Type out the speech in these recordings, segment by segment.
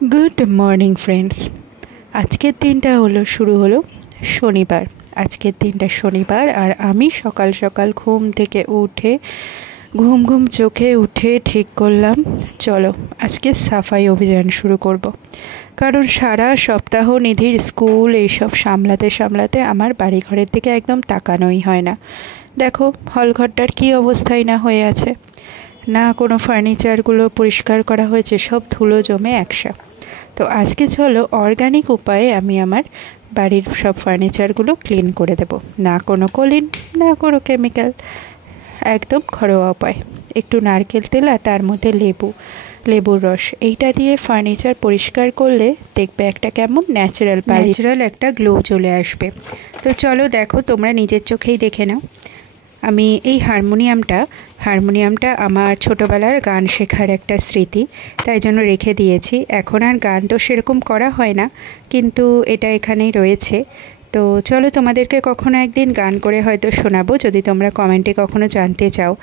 Good morning friends. आजकेर दिनटा hello शुरू hello शनिवार। आजकेर दिनटा शनिवार और आमी सकाल सकाल घुम थेके उठे घुम घुम चोखे उठे ठीक करलाम चलो आजके साफाई अभियान शुरू करब। कारण सारा सप्ताह निधिर स्कूल एसब सामलाते सामलाते आमार बाड़ी घरेर दिके एकदम ताकानोई हय ना। देखो हलघरटार कि अवस्थाय ना हये आछे, ना कोनो फार्निचारगुलो परिष्कार करा हयेछे, सब धुलो जमे एकसा। तो आज के चलो अर्गानिक उपाये आमी आमार बाड़ीर सब फार्निचारगुलो क्लिन करे देब। ना कोनो कलिन ना कोनो केमिकल, एकदम घरोया उपाय। एकटू नारकेल तेल और तार मध्य लेबुर रस एइटा दिए फार्निचार परिष्कार करले देखबे एकटा केमन न्याचाराल एकटा ग्लो चले आसबे। तो चलो देखो तोमरा निजेर चोखेई देखे नाओ। आमी এই हारमोनियामटा आमार छोटोबेलार गान शेखार एक स्मृति, ताई जन्य रेखे दिएछि। एखन आर गान तो सेरकम करा हय ना, किन्तु एटा एखानेई रयेछे। तो चलो तोमादेरके कखनो एकदिन गान करे हयतो शोनाबो यदि तोमरा कमेंटे कखनो जानते चाओ।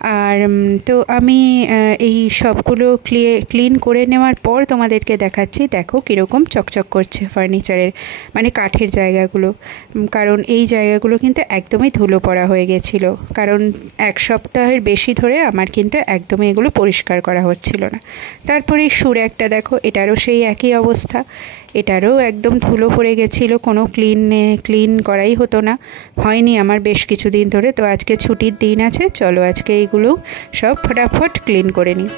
और तो आमी এই সবগুলো ক্লিন করে নেওয়ার পর তোমাদেরকে দেখাচ্ছি। দেখো কীরকম চকচক করছে ফার্নিচারের মানে কাঠের জায়গাগুলো, কারণ এই জায়গাগুলো কিন্তু একদমই ধুলো পড়া হয়ে গেছিলো। কারণ এক সপ্তাহের বেশি ধরে আমার কিন্তু একদমই এগুলো পরিষ্কার করা হচ্ছিল না। তারপরে সুর একটা দেখো, এটারও সেই একই অবস্থা, এটারও একদম ধুলো পড়ে গেছিলো, কোনো ক্লিন করাই হতো না, হয়নি আমার বেশ কিছুদিন ধরে। তো আজকে ছুটির দিন আছে, চলো আজকে এইগুলো সব ফটাফট ক্লিন করে নিই।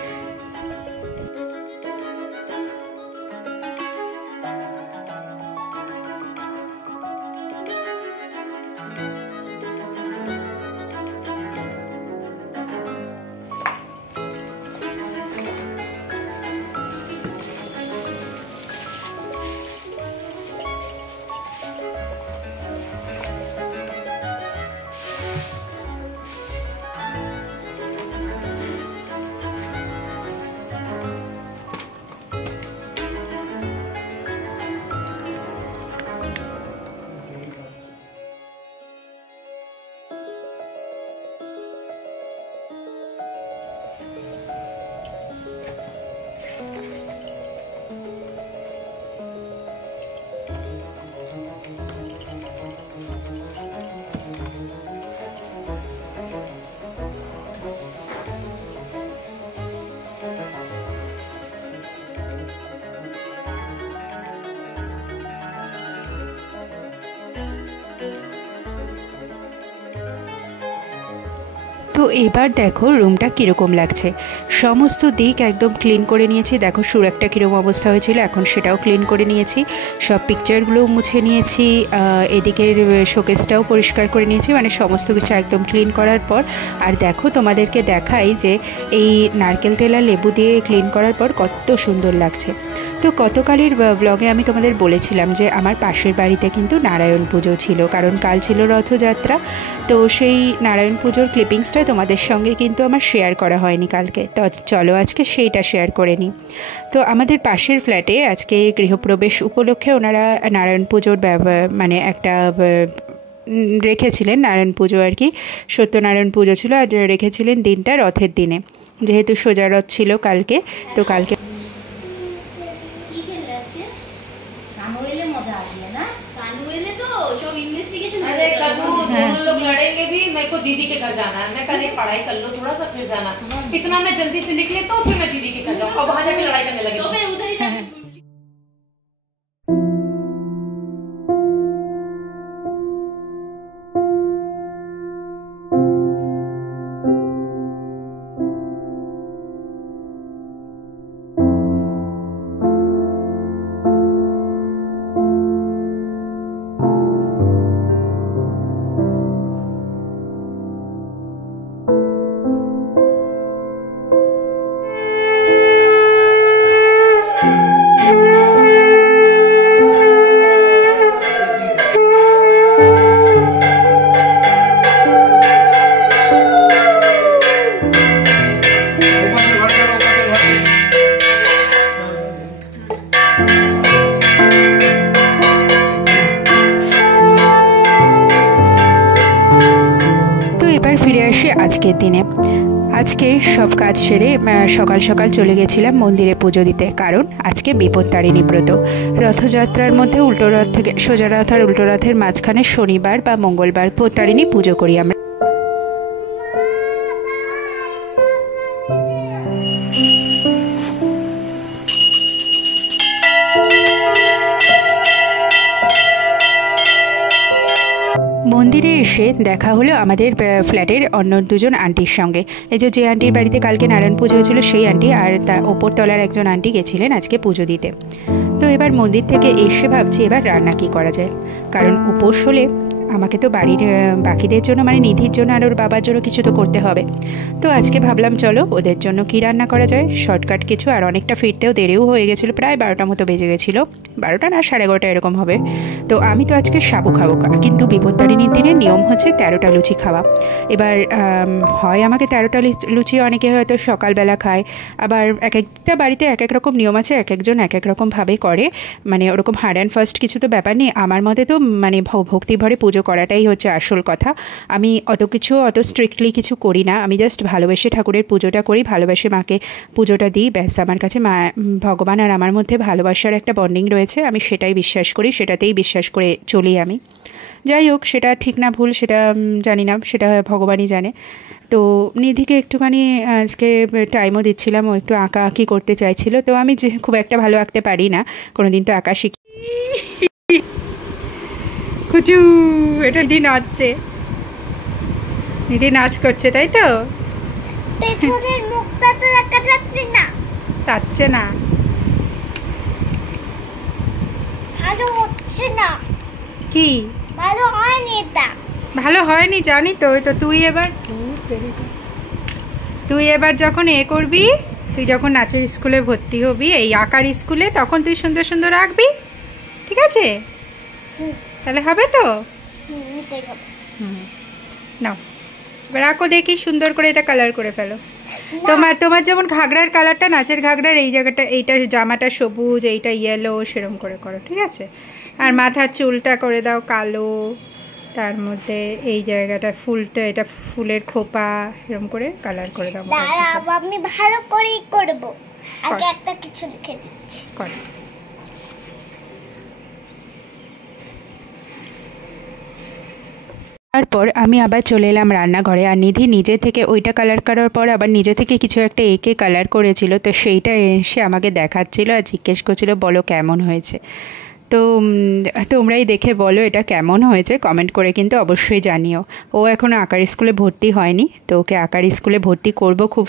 तो एबार देखो रूमटा कीरकम लागছে, समस्त दिक एकदम क्लिन करे निয়েছি। देखो सुर একটা কিরকম অবস্থা হয়েছিল, এখন সেটাও ক্লিন করে নিয়েছি, সব পিকচারগুলো মুছে নিয়েছি, এদিকের শোকেসটাও পরিষ্কার করে নিয়েছি, মানে সমস্ত কিছু একদম ক্লিন করার পর। আর দেখো তোমাদেরকে দেখাই যে এই নারকেল তেল আর লেবু দিয়ে ক্লিন করার পর কত সুন্দর লাগছে। তো গতকালের ব্লগে আমি তোমাদের বলেছিলাম যে আমার পাশের বাড়িতে কিন্তু নারায়ণ পুজো ছিল, কারণ কাল ছিল রথযাত্রা। তো সেই নারায়ণ পুজোর ক্লিপিংসটা তোমাদের সঙ্গে কিন্তু আমার শেয়ার করা হয়নি কালকে, তো চলো আজকে সেইটা শেয়ার করে নিই। তো আমাদের পাশের ফ্ল্যাটে আজকে গৃহপ্রবেশ উপলক্ষে ওনারা নারায়ণ পুজোর মানে একটা রেখেছিলেন, নারায়ণ পুজো আর কি, সত্যনারায়ণ পুজো ছিল, আর রেখেছিলেন দিনটা রথের দিনে, যেহেতু সোজা রথ ছিল কালকে। তো কালকে दीदी के घर जाना है, मैं कल पढ़ाई कर लो थोड़ा सा फिर जाना, इतना मैं जल्दी से लिख लेता हूँ, फिर मैं दीदी के घर जाऊँ और वहाँ जाके लड़ाई करने लगे तो फिर उधर ही ফিরে আসি আজকের দিনে। আজকে সব কাজ সেরে সকাল সকাল চলে গেছিলাম মন্দিরে পুজো দিতে, কারণ আজকে বিপত্তারিণী ব্রত। রথযাত্রার মধ্যে উল্টো রথ থেকে সোজা রথ আর উল্টো রথের মাঝখানে শনিবার বা মঙ্গলবার বিপত্তারিণী পুজো করি আমরা। মন্দিরে এসে দেখা হলো আমাদের ফ্ল্যাটের অন্য দুজন আন্টির সঙ্গে। এই যে আন্টির বাড়িতে কালকে নারায়ণ পুজো হয়েছিল সেই আন্টি, আর তার ওপরতলার একজন আন্টি গেছিলেন আজকে পুজো দিতে। তো এবার মন্দির থেকে এসে ভাবছি এবার রান্না কী করা যায়, কারণ উপোস হলে আমাকে তো বাড়ির বাকিদের জন্য মানে নিধির জন্য আর ওর বাবার জন্য কিছু তো করতে হবে। তো আজকে ভাবলাম চলো ওদের জন্য কী রান্না করা যায়, শর্টকাট কিছু। আর অনেকটা ফিরতেও দেরিও হয়ে গেছিলো, প্রায় 12টা মতো বেজে গেছিলো, 12টা না 11:30 এরকম হবে। তো আমি তো আজকে সাবু খাবো, কিন্তু বিপত্তারিণীর দিনের নিয়ম হচ্ছে 13টা লুচি খাওয়া। এবার হয় আমাকে 13টা লুচি, অনেকে হয়তো সকালবেলা খায়, আবার এক একটা বাড়িতে এক এক রকম নিয়ম আছে, এক একজন এক এক রকমভাবে করে, মানে ওরকম হার্ড অ্যান্ড ফার্স্ট কিছু তো ব্যাপার নেই। আমার মতে তো মানে ভক্তিভরে পুজো করাটাই হচ্ছে আসল কথা। আমি অত স্ট্রিক্টলি কিছু করি না, আমি জাস্ট ভালোবেসে ঠাকুরের পুজোটা করি, ভালোবেসে মাকে পুজোটা দিই, ব্যাস। আমার কাছে মা ভগবান আর আমার মধ্যে ভালোবাসার একটা বন্ডিং রয়েছে, আমি সেটাই বিশ্বাস করি, সেটাতেই বিশ্বাস করে চলি আমি। যাই হোক, সেটা ঠিক না ভুল সেটা জানি না, সেটা ভগবানই জানে। তো নিধিকে একটুখানি আজকে টাইমও দিচ্ছিলাম, ও একটু আঁকি করতে চাইছিল। তো আমি যে খুব একটা ভালো আঁকতে পারি না, কোনোদিন তো আঁকা শিখি। কুচু এটা দিন নাচছে, নিধি নাচ করছে তাই তো? পেছনের মুখটা তো দেখা যাচ্ছে না, যাচ্ছে না, ভালো হচ্ছে না। কি ভালো হয়নি? এটা ভালো হয়নি জানি তো। তো তুই এবার যখন করবি, তুই যখন নাচের স্কুলে ভর্তি হবি, এই আঁকার স্কুলে, তখন তুই সুন্দর সুন্দর আঁকবি, ঠিক আছে? তাহলে হবে তো? নাও এবার আঁকো, দেখি সুন্দর করে এটা কালার করে ফেলো। তোমার যেমন ঘাগরার কালারটা, নাচের ঘাগরার এই জায়গাটা, এইটা জামাটা সবুজ, এইটা ইয়েলো, সেরকম করে করো, ঠিক আছে? আর মাথার চুলটা করে দাও কালো, তার মধ্যে এই জায়গাটা ফুলটা, এটা ফুলের খোপা, এরকম করে কালার করে দাও। আমি ভালো করেই করব, আগে একটা কিছু লিখে দিচ্ছি। কর। তারপর আমি আবার চলে এলাম রান্নাঘরে, আর নিধি নিজে থেকে ওইটা কালার করার পর আবার নিজে থেকে কিছু একটা এঁকে কালার করেছিল, তো সেইটা এসে আমাকে দেখাচ্ছিল আর জিজ্ঞেস করছিল বলো কেমন হয়েছে। তো তোমরাই দেখে বলো এটা কেমন হয়েছে, কমেন্ট করে কিন্তু অবশ্যই জানিও। ও এখনও আঁকার স্কুলে ভর্তি হয়নি, তো ওকে আঁকার স্কুলে ভর্তি করব খুব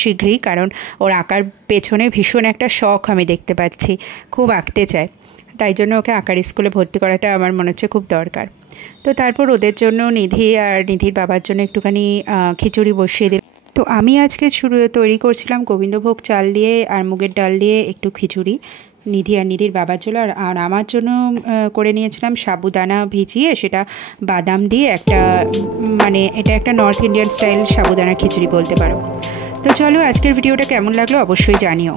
শীঘ্রই, কারণ ওর আঁকার পেছনে ভীষণ একটা শখ আমি দেখতে পাচ্ছি, খুব আঁকতে চায়, তাই জন্য ওকে আঁকার স্কুলে ভর্তি করাটা আমার মনে হচ্ছে খুব দরকার। তো তারপর ওদের জন্য নিধি আর নিধির বাবার জন্য একটুখানি খিচুড়ি বসিয়ে দিলাম। তো আমি আজকে তৈরি করছিলাম গোবিন্দভোগ চাল দিয়ে আর মুগের ডাল দিয়ে একটু খিচুড়ি, নিধি আর নিধির বাবার জন্য। আর আমার জন্য করে নিয়েছিলাম সাবুদানা ভিজিয়ে, সেটা বাদাম দিয়ে একটা, মানে এটা একটা নর্থ ইন্ডিয়ান স্টাইল সাবুদানা খিচুড়ি বলতে পারো। তো চলো আজকের ভিডিওটা কেমন লাগলো অবশ্যই জানিও।